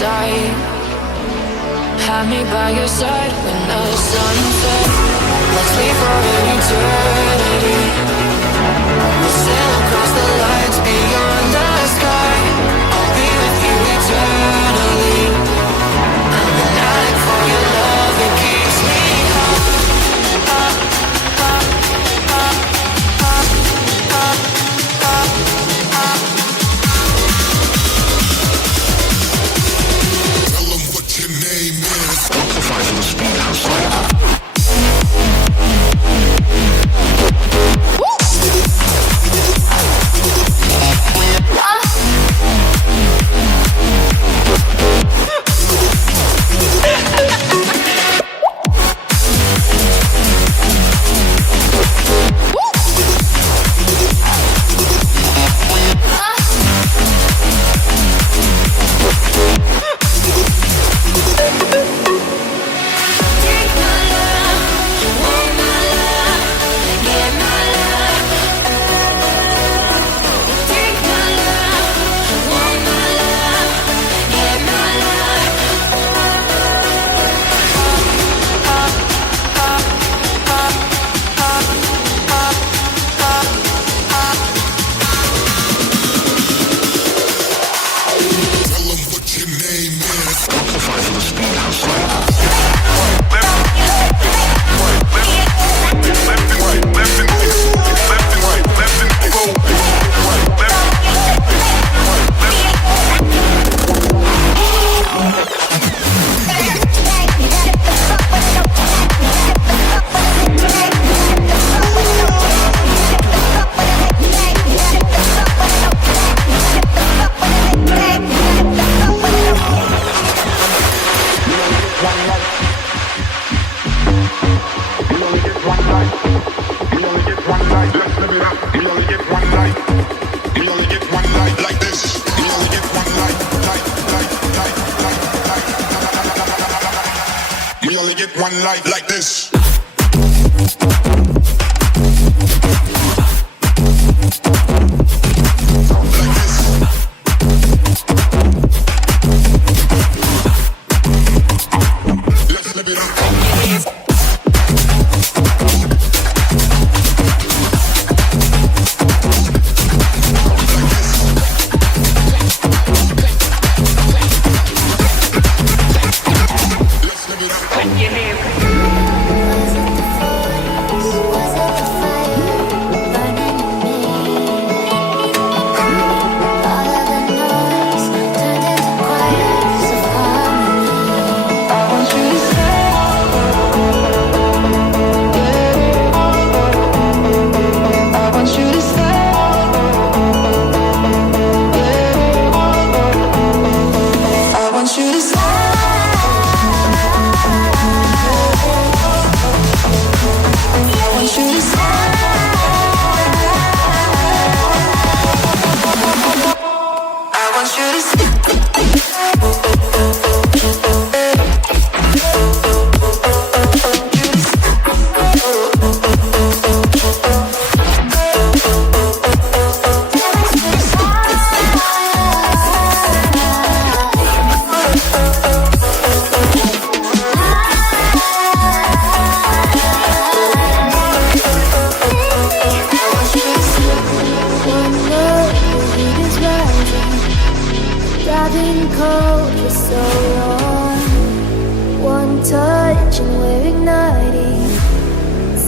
sight. Have me by your side when the sun sets. Let's leave for an eternity. We'll sail across the lights beyond the sky. I'll be with you eternally. I'm an addict for your love, it keeps me high. Tell them what your name is. Amplify for the speed house life. One light like this. Let's live it up.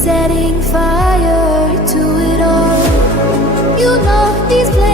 Setting fire to it all. You know these places